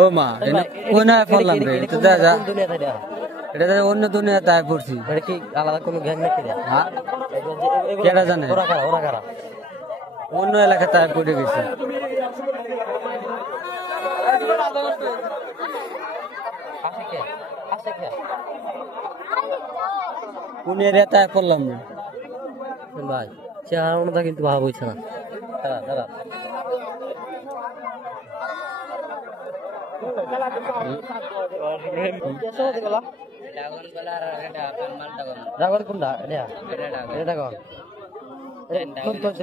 ও মা কোন পড়লাম রে তো যা যা এটা অন্য দুনিয়া তাই পড়ছি এটা কি আলাদা কোনো জ্ঞান নাকি রে? হ্যাঁ কেডা জানে ওরা কারা অন্য এলাকা তাই পড়ে গেছে কোন এরিয়া তাই পড়লাম না ভাই চেহারা অনুদা কিন্তু ভালো হইছে না দাঁড়া ড্রাগন কোনটা এটা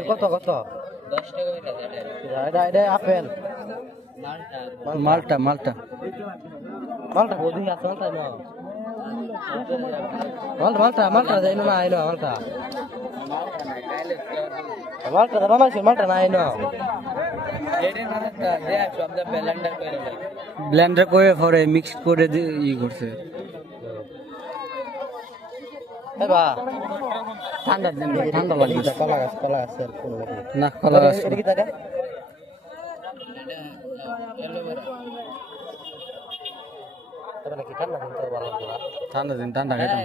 কত কত 10 টাকা এটা আপেল মালটা মালটা মালটা কোদি আছে মালটা না মালটা যাই না আইনো মালটা বানাইছে মালটা না আইনো ব্লেন্ডার করে পরে মিক্স করে ই করছে ঠান্ডা লাগে কলা গাছ না কলা গাছ এটা কি তারে ঠান্ডা দিন ঠান্ডা খাইতাম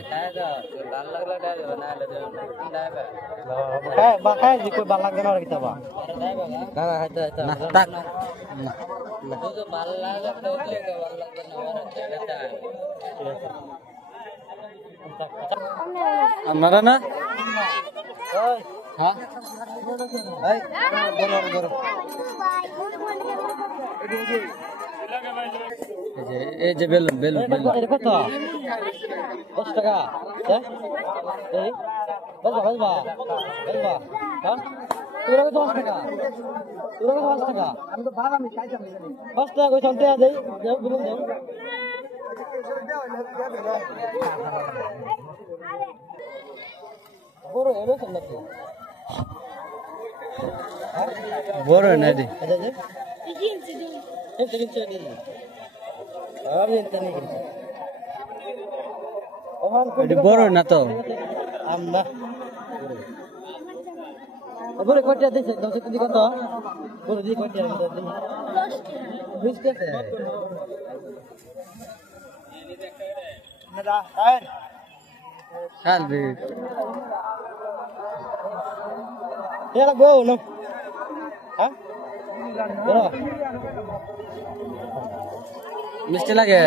বাকায় যে কই ভাল লাগে না আর কিতাবা না না হাইতা না তাক না তো ভাল লাগে তো ভাল লাগে না আপনারা না হ্যাঁ এই যে বেলুন বেলুন কত 10 টাকা এই বাজবা হ্যাঁ তোরা কত 10 টাকা আমি তো ভাড়া আমি খাইতাম 10 টাকা কই চলতে দেই যাও বলুন যাও বড় এলো নাকি বড় না দি বড় না তো আমরা বড় কত দিছে 10 কেজি কত বড় দি কত দিছে 20 টাকা না আয় কাল বে এটা গো না হ্যাঁ বড় মিষ্টি লাগে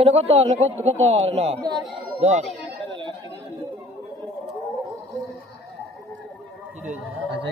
এটা কত না 10